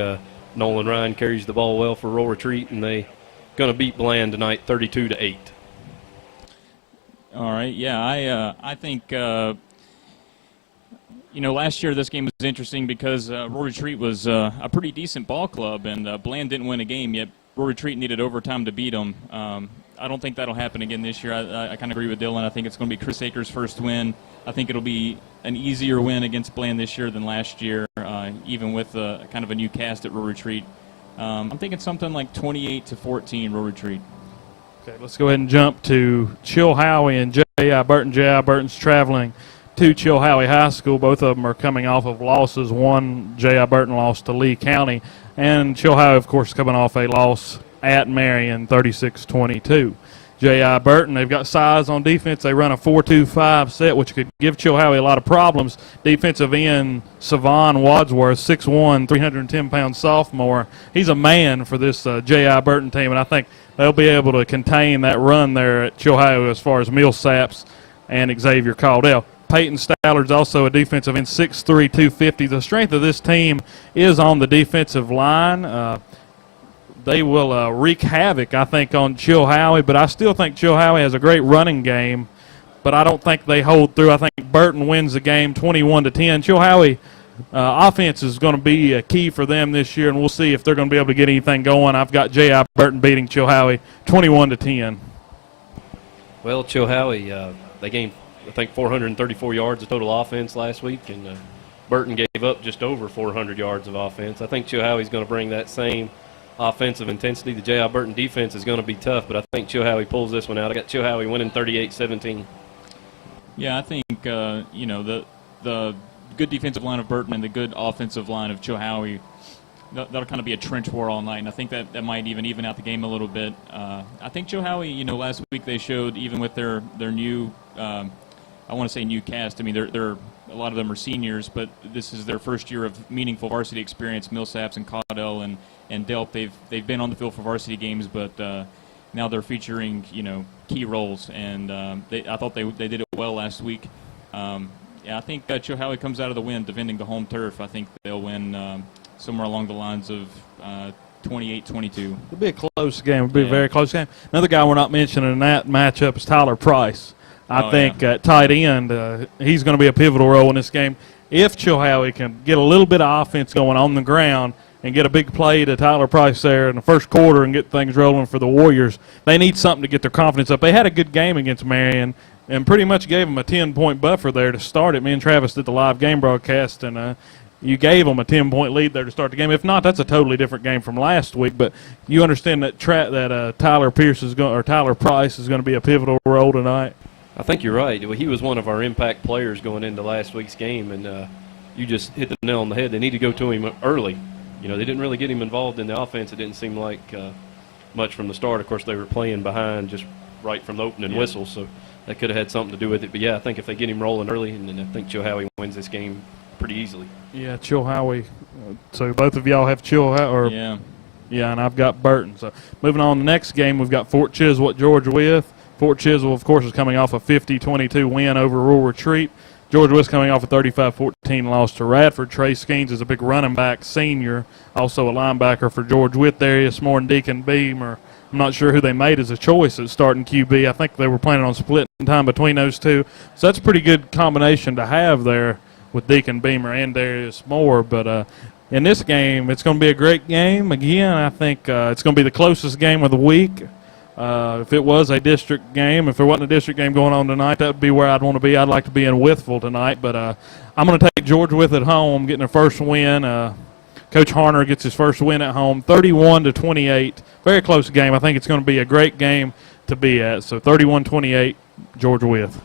Nolan Ryan carries the ball well for Rural Retreat, and they going to beat Bland tonight 32-8. All right, yeah, I think last year this game was interesting because Royal Retreat was a pretty decent ball club, and Bland didn't win a game, yet Royal Retreat needed overtime to beat them. I don't think that'll happen again this year. I kind of agree with Dylan. I think it's going to be Chris Akers' first win. I think it'll be an easier win against Bland this year than last year, even with kind of a new cast at Royal Retreat. I'm thinking something like 28-14 Royal Retreat. Okay, let's go ahead and jump to Chilhowie and J.I. Burton. J.I. Burton's traveling to Chilhowie High School. Both of them are coming off of losses. One, J.I. Burton lost to Lee County, and Chilhowie, of course, coming off a loss at Marion, 36-22. J.I. Burton, they've got size on defense. They run a 4-2-5 set, which could give Chilhowie a lot of problems. Defensive end, Savon Wadsworth, 6'1", 310-pound sophomore. He's a man for this J.I. Burton team, and I think they'll be able to contain that run there at Chilhowie as far as Millsaps and Xavier Caldwell. Peyton Stallard's also a defensive end, 6'3", 250. The strength of this team is on the defensive line. They will wreak havoc, I think, on Chilhowie, but I still think Chilhowie has a great running game, but I don't think they hold through. I think Burton wins the game 21-10. Chilhowie offense is going to be a key for them this year, and we'll see if they're going to be able to get anything going. I've got J.I. Burton beating Chilhowie 21-10. Well, Chilhowie, they gained, I think, 434 yards of total offense last week, and Burton gave up just over 400 yards of offense. I think Chilhowie's going to bring that same offensive intensity. The J.I. Burton defense is going to be tough, but I think Chilhowie pulls this one out. I got Chilhowie winning 38-17. Yeah, I think, the good defensive line of Burton and the good offensive line of Chilhowie, that'll kind of be a trench war all night, and I think that might even out the game a little bit. I think Chilhowie, last week they showed, even with their new, I want to say new cast, I mean, they're a lot of them are seniors, but this is their first year of meaningful varsity experience. Millsaps and Caudell and Delp, they've been on the field for varsity games, but now they're featuring key roles, and I thought they did it well last week. I think Chilhowie comes out of the win defending the home turf. I think they'll win somewhere along the lines of 28-22. It'll be a close game. It'll be a very close game. Another guy we're not mentioning in that matchup is Tyler Price. I think at tight end, he's going to be a pivotal role in this game. If Chilhowie can get a little bit of offense going on the ground and get a big play to Tyler Price there in the first quarter and get things rolling for the Warriors, they need something to get their confidence up. They had a good game against Marion and pretty much gave them a 10-point buffer there to start it. Me and Travis did the live game broadcast, and you gave them a 10-point lead there to start the game. If not, that's a totally different game from last week. But you understand that Tyler Price is going to be a pivotal role tonight. I think you're right. He was one of our impact players going into last week's game, and you just hit the nail on the head. They need to go to him early. They didn't really get him involved in the offense. It didn't seem like much from the start. Of course, they were playing behind just right from the opening whistle, so that could have had something to do with it. But, yeah, I think if they get him rolling early, and then I think Chilhowie wins this game pretty easily. Yeah, Chilhowie. So both of y'all have Chilhowie? Yeah. Yeah, and I've got Burton. So moving on to the next game, we've got Fort Chiswell at Georgia Wythe. Fort Chiswell, of course, is coming off a 50-22 win over Rural Retreat. Georgia Wythe's coming off a 35-14 loss to Radford. Trey Skeens is a big running back, senior, also a linebacker for Georgia Wythe. Darius Moore and Deacon Beamer. I'm not sure who they made as a choice at starting QB. I think they were planning on splitting time between those two. So that's a pretty good combination to have there with Deacon Beamer and Darius Moore. But in this game, it's going to be a great game. Again, I think it's going to be the closest game of the week. If it was a district game, if there wasn't a district game going on tonight, that would be where I'd want to be. I'd like to be in Wytheville tonight, but I'm going to take Georgia Wythe at home, getting their first win. Coach Harner gets his first win at home, 31-28. Very close game. I think it's going to be a great game to be at. So 31-28, Georgia Wythe.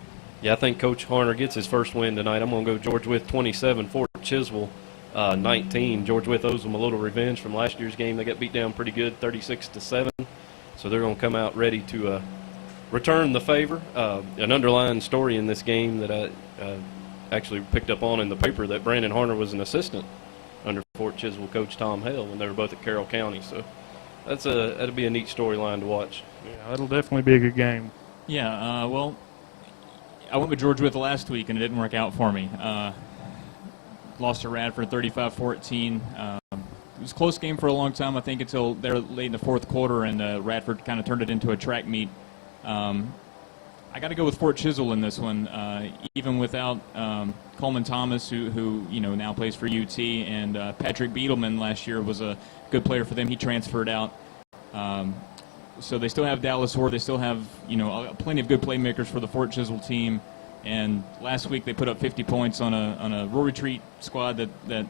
Yeah, I think Coach Harner gets his first win tonight. I'm going to go Georgia Wythe 27, Fort Chiswell 19. Georgia Wythe owes them a little revenge from last year's game. They got beat down pretty good, 36-7. So they're going to come out ready to return the favor. An underlying story in this game that I actually picked up on in the paper, that Brandon Harner was an assistant under Fort Chiswell coach Tom Hale when they were both at Carroll County. So that'll be a neat storyline to watch. Yeah, that'll definitely be a good game. Yeah, well, I went with Georgia Wythe last week, and it didn't work out for me. Lost to Radford 35-14. It was a close game for a long time, I think, until they were late in the fourth quarter, and Radford kind of turned it into a track meet. I got to go with Fort Chisel in this one, even without Coleman Thomas, who now plays for UT, and Patrick Beetleman last year was a good player for them. He transferred out. So they still have Dallas Hoare. They still have plenty of good playmakers for the Fort Chisel team. And last week they put up 50 points on a Rural Retreat squad that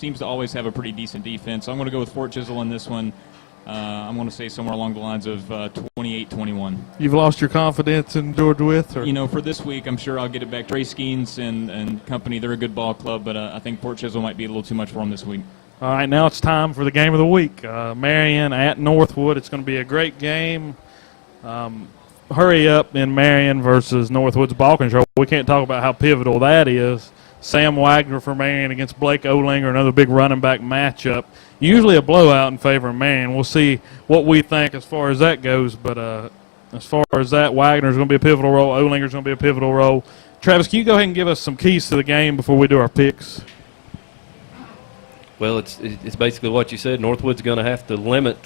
seems to always have a pretty decent defense. So I'm going to go with Fort Chisel in this one. I'm going to say somewhere along the lines of 28-21. You've lost your confidence in George Wythe? Or? For this week, I'm sure I'll get it back. Trey Skeens and company, they're a good ball club, but I think Fort Chisel might be a little too much for them this week. All right, now it's time for the game of the week. Marion at Northwood. It's going to be a great game. Hurry up in Marion versus Northwood's ball control. We can't talk about how pivotal that is. Sam Wagner for Marion against Blake Olinger, another big running back matchup. Usually a blowout in favor of Marion. We'll see what we think as far as that goes. But as far as that, Wagner's going to be a pivotal role. Olinger's going to be a pivotal role. Travis, can you go ahead and give us some keys to the game before we do our picks? Well, it's basically what you said. Northwood's going to have to limit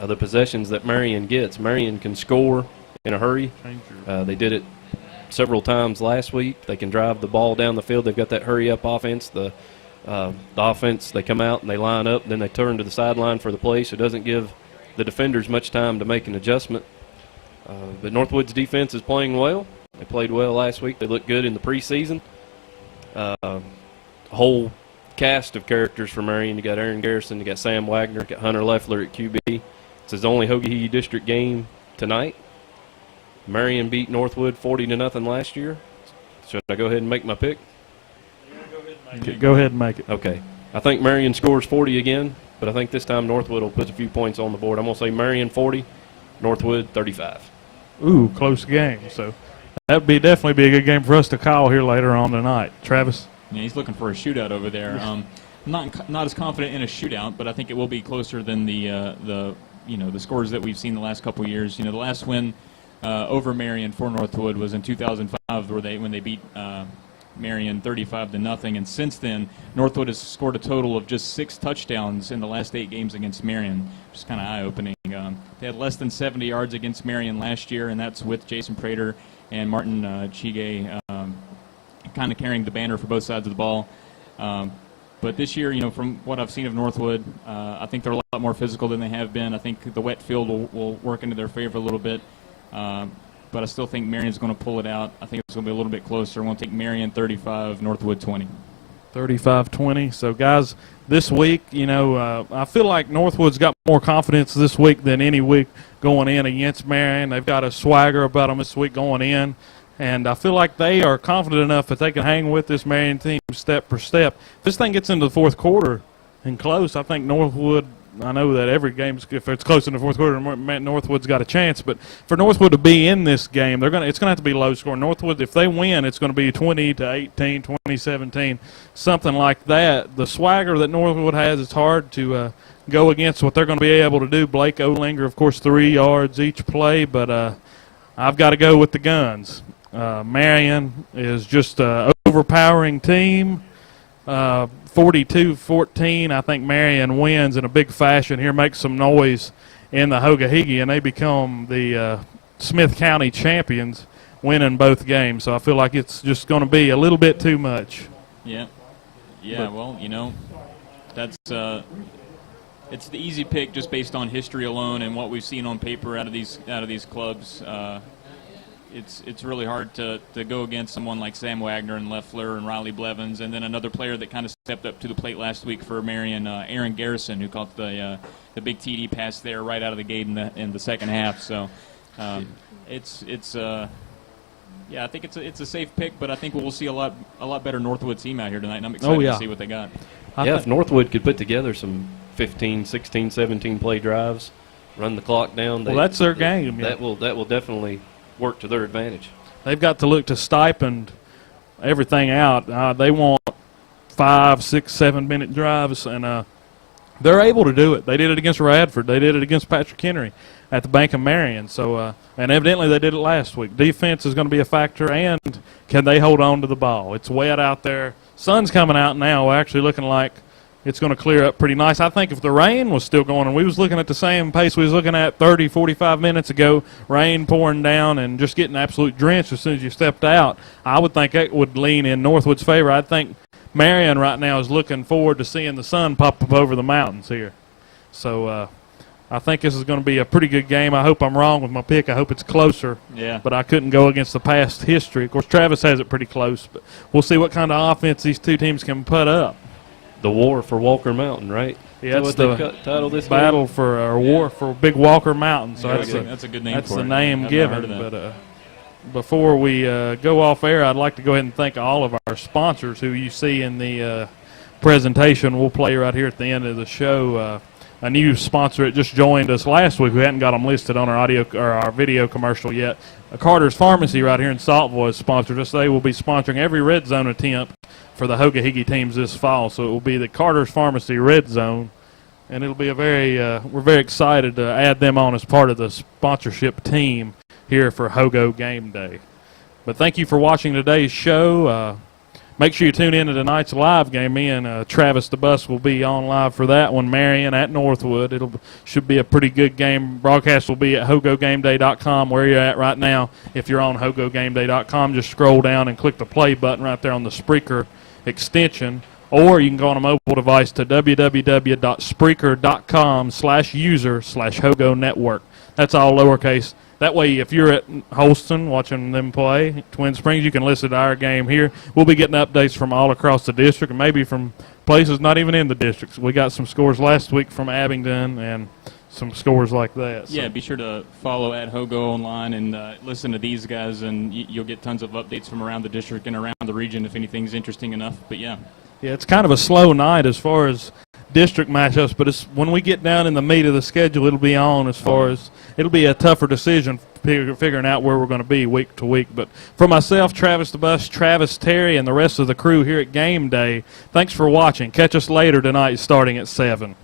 the possessions that Marion gets. Marion can score in a hurry. They did it several times last week. They can drive the ball down the field. They've got that hurry-up offense. The offense, they come out and they line up, then they turn to the sideline for the play, so it doesn't give the defenders much time to make an adjustment. But Northwood's defense is playing well. They played well last week. They looked good in the preseason. A whole cast of characters for Marion. You got Aaron Garrison, you got Sam Wagner, you got Hunter Leffler at QB. It's his only Hoga District game tonight. Marion beat Northwood 40-0 last year. Should I go ahead and make my pick? Go ahead and make it. Okay. I think Marion scores 40 again, but I think this time Northwood will put a few points on the board. I'm going to say Marion 40, Northwood 35. Ooh, close game. So that would definitely be a good game for us to call here later on tonight. Travis? Yeah, he's looking for a shootout over there. Not as confident in a shootout, but I think it will be closer than the scores that we've seen the last couple of years. The last win over Marion for Northwood was in 2005, when they beat Marion 35-0, and since then Northwood has scored a total of just 6 touchdowns in the last 8 games against Marion, which is kind of eye-opening. They had less than 70 yards against Marion last year, and that's with Jason Prater and Martin Chige kind of carrying the banner for both sides of the ball. But this year, from what I've seen of Northwood, I think they're a lot more physical than they have been. I think the wet field will work into their favor a little bit. But I still think Marion's going to pull it out. I think it's going to be a little bit closer. I'm going to take Marion 35, Northwood 20. 35-20. So, guys, this week, I feel like Northwood's got more confidence this week than any week going in against Marion. They've got a swagger about them this week going in. And I feel like they are confident enough that they can hang with this Marion team step for step. If this thing gets into the fourth quarter and close, I think Northwood, I know that every game, if it's close in the fourth quarter, Northwood's got a chance. But for Northwood to be in this game, it's going to have to be low scoring. Northwood, if they win, it's going to be 20-18, 20-17, something like that. The swagger that Northwood has, it's hard to go against what they're going to be able to do. Blake Olinger, of course, 3 yards each play, but I've got to go with the guns. Marion is just an overpowering team. 42-14, I think Marion wins in a big fashion here, makes some noise in the Hoga, and they become the Smith County champions, winning both games. So I feel like it's just going to be a little bit too much. Yeah. Well, that's it's the easy pick just based on history alone and what we've seen on paper out of these clubs. It's really hard to go against someone like Sam Wagner and Leffler and Riley Blevins, and then another player that kind of stepped up to the plate last week for Marion, Aaron Garrison, who caught the big TD pass there right out of the gate in the second half. So I think it's a safe pick, but I think we'll see a lot better Northwood team out here tonight, and I'm excited to see what they got. If Northwood could put together some 15, 16, 17 play drives, run the clock down. That's their game. That will definitely work to their advantage. They've got to look to stipend everything out. They want 5, 6, 7-minute drives, and they're able to do it. They did it against Radford. They did it against Patrick Henry at the Bank of Marion. So, and evidently they did it last week. Defense is going to be a factor, and can they hold on to the ball? It's wet out there. Sun's coming out now, actually looking like it's going to clear up pretty nice. I think if the rain was still going, and we was looking at the same pace we was looking at 30, 45 minutes ago, rain pouring down and just getting absolute drenched as soon as you stepped out, I would think that would lean in Northwood's favor. I think Marion right now is looking forward to seeing the sun pop up over the mountains here. So I think this is going to be a pretty good game. I hope I'm wrong with my pick. I hope it's closer. Yeah. But I couldn't go against the past history. Of course, Travis has it pretty close, but we'll see what kind of offense these two teams can put up. The war for Walker Mountain, right? Yeah, Is it's that what the they title this battle for or war for Big Walker Mountain. So Yeah, that's a good name that's for the it. name I've never heard given. of that. But before we go off air, I'd like to go ahead and thank all of our sponsors who you see in the presentation. We'll play right here at the end of the show. A new sponsor that just joined us last week. We hadn't got them listed on our audio or our video commercial yet. Carter's Pharmacy right here in Saltville has sponsored us. They will be sponsoring every Red Zone attempt for the Hoga Higgy teams this fall. So it will be the Carter's Pharmacy Red Zone, and it'll be a we're very excited to add them on as part of the sponsorship team here for Hogo Game Day. But thank you for watching today's show. Make sure you tune in to tonight's live game. Me and Travis the Bus will be on live for that one. Marion at Northwood. Should be a pretty good game. Broadcast will be at HogoGameDay.com, where you're at right now. If you're on HogoGameDay.com, just scroll down and click the play button right there on the Spreaker extension. Or you can go on a mobile device to www.spreaker.com/user/Hogo Network. That's all lowercase. That way, if you're at Holston watching them play, Twin Springs, you can listen to our game here. We'll be getting updates from all across the district and maybe from places not even in the districts. We got some scores last week from Abingdon and some scores like that. So. Yeah, be sure to follow at Hogo online and listen to these guys, and you'll get tons of updates from around the district and around the region if anything's interesting enough. But, yeah, it's kind of a slow night as far as district matchups, but it's when we get down in the meat of the schedule, it'll be on as far as it'll be a tougher decision figuring out where we're going to be week to week. But for myself, Travis the Bus, Travis Terry, and the rest of the crew here at Game Day, thanks for watching. Catch us later tonight starting at 7.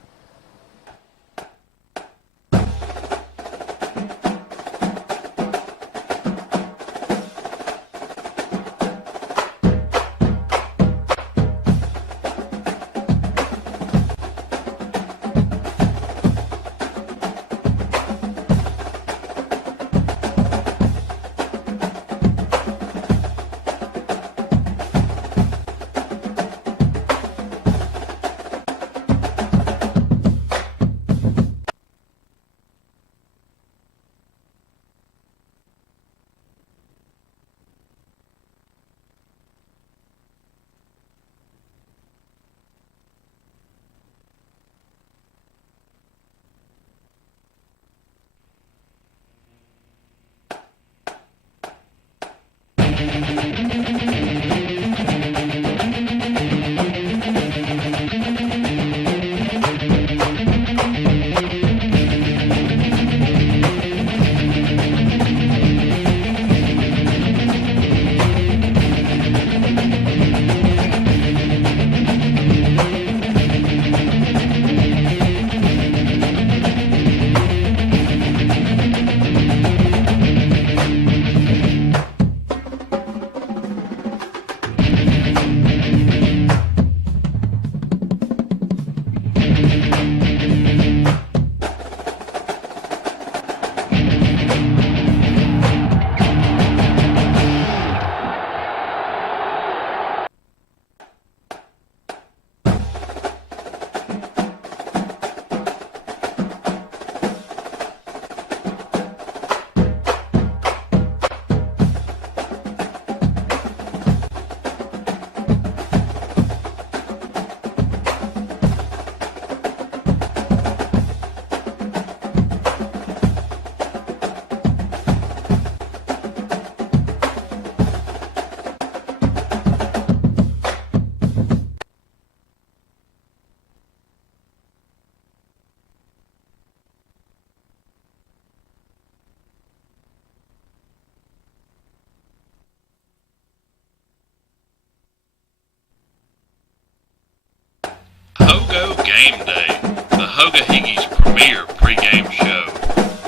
Hogo Game Day, the Hoga Higgy's premier pregame show.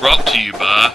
Brought to you by